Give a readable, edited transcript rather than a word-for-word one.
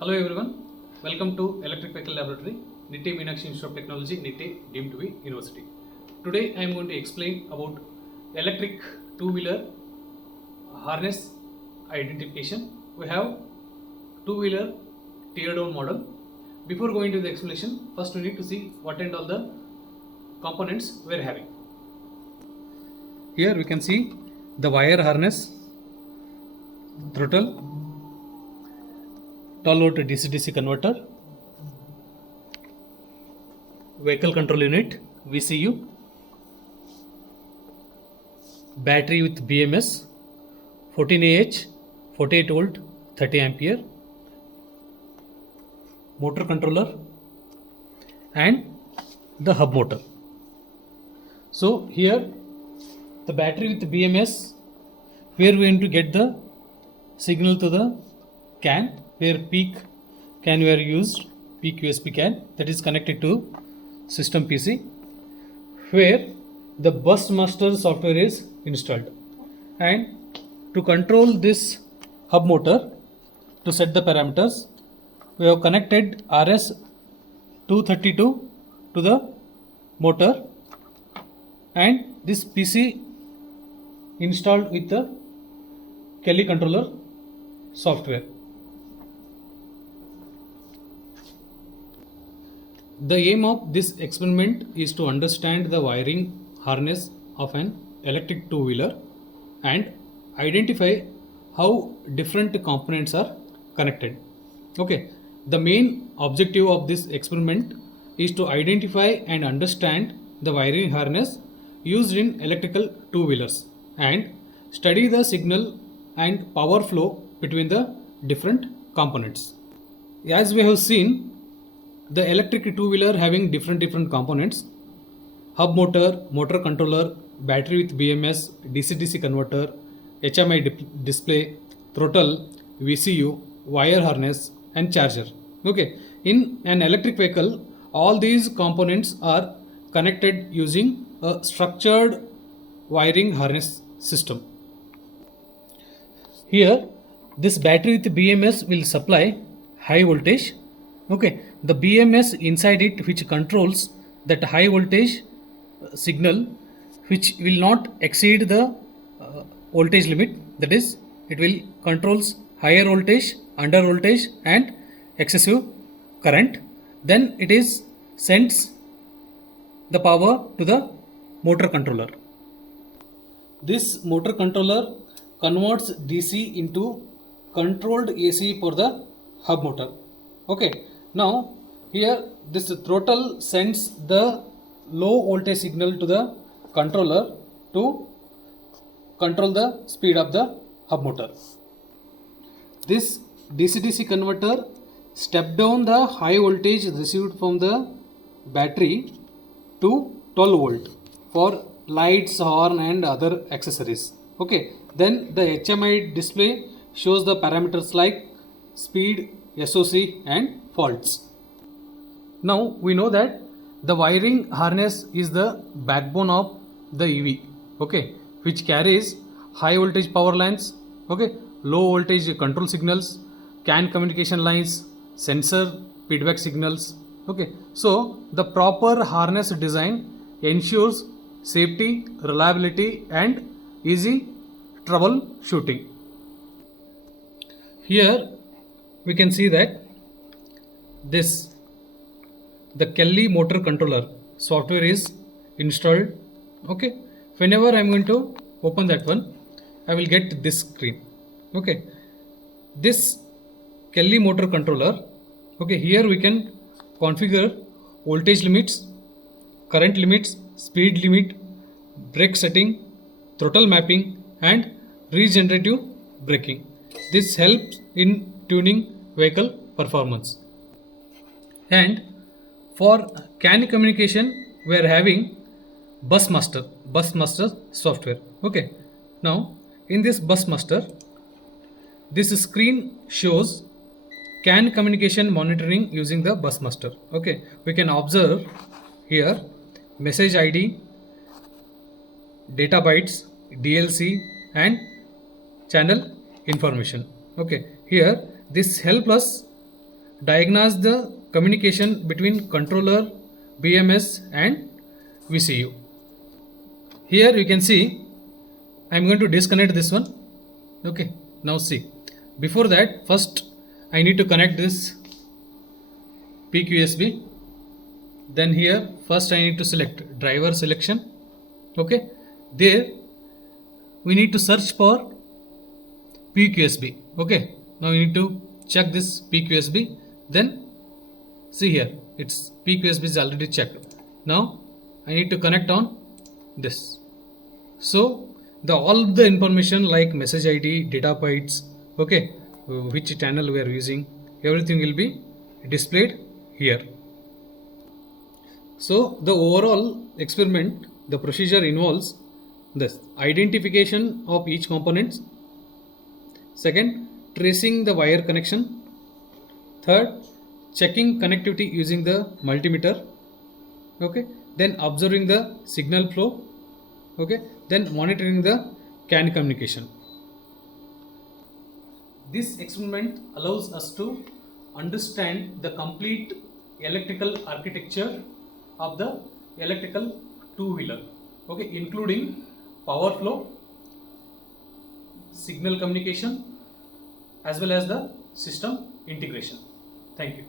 Hello everyone, welcome to Electric Vehicle Laboratory, Nitte Meenakshi Institute of Technology, Nitte, deemed to be University. Today I am going to explain about electric two-wheeler harness identification. We have two-wheeler tear-down model. Before going to the explanation, first we need to see what and all the components we are having. Here we can see the wire harness, throttle, 12 volt DC-DC converter, vehicle control unit VCU, battery with BMS 14Ah 48 volt 30 ampere, motor controller and the hub motor. So here the battery with BMS, we are going to get the signal to the CAN, where peak CAN were used, peak USB CAN, that is connected to system PC, where the bus master software is installed. And to control this hub motor, to set the parameters, we have connected RS232 to the motor, and this PC installed with the Kelly controller software. The aim of this experiment is to understand the wiring harness of an electric two-wheeler and identify how different components are connected. Okay, the main objective of this experiment is to identify and understand the wiring harness used in electrical two-wheelers and study the signal and power flow between the different components. As we have seen, the electric two-wheeler having different components: hub motor, motor controller, battery with BMS, DC-DC converter, HMI display, throttle, VCU, wire harness and charger. Okay, in an electric vehicle, all these components are connected using a structured wiring harness system. Here, this battery with BMS will supply high voltage. Okay, the BMS inside it which controls that high voltage signal, which will not exceed the voltage limit, that is it will controls higher voltage, under voltage and excessive current. Then it is sends the power to the motor controller. This motor controller converts DC into controlled AC for the hub motor. Okay, now here this throttle sends the low voltage signal to the controller to control the speed of the hub motor. This DC-DC converter step down the high voltage received from the battery to 12 volt for lights, horn and other accessories. Okay, then the HMI display shows the parameters like speed, SOC and faults. Now we know that the wiring harness is the backbone of the EV, okay, which carries high voltage power lines, okay, low voltage control signals, CAN communication lines, sensor feedback signals. Okay, so the proper harness design ensures safety, reliability and easy troubleshooting. Here we can see that the Kelly motor controller software is installed. Okay, whenever I am going to open that one, I will get this screen. Okay, this Kelly motor controller, okay, here we can configure voltage limits, current limits, speed limit, brake setting, throttle mapping and regenerative braking. This helps in tuning vehicle performance. And for CAN communication, we are having bus master software. Okay, now in this bus master, this screen shows CAN communication monitoring using the bus master. Okay, we can observe here message ID, data bytes, DLC and channel information. Okay, here this helps us diagnose the communication between controller, BMS and VCU. Here you can see I am going to disconnect this one. Okay, now see, before that first I need to connect this peak USB. Then here first I need to select driver selection. Okay, there we need to search for peak USB. Okay, now you need to check this peak USB. Then see here, its peak USB is already checked. Now I need to connect on this. So the all the information like message ID, data bytes, okay, which channel we are using, everything will be displayed here. So the overall experiment, the procedure involves this identification of each component. Second, tracing the wire connection. Third, checking connectivity using the multimeter. Okay, then observing the signal flow. Okay, then monitoring the CAN communication. This experiment allows us to understand the complete electrical architecture of the electrical two-wheeler, okay, including power flow, signal communication, as well as the system integration. Thank you.